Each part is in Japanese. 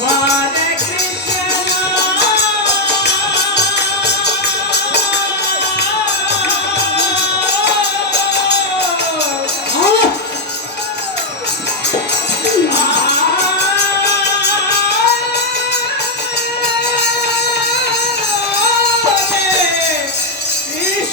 One.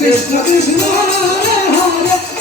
Krishna কৃষ্ণ হরে হরে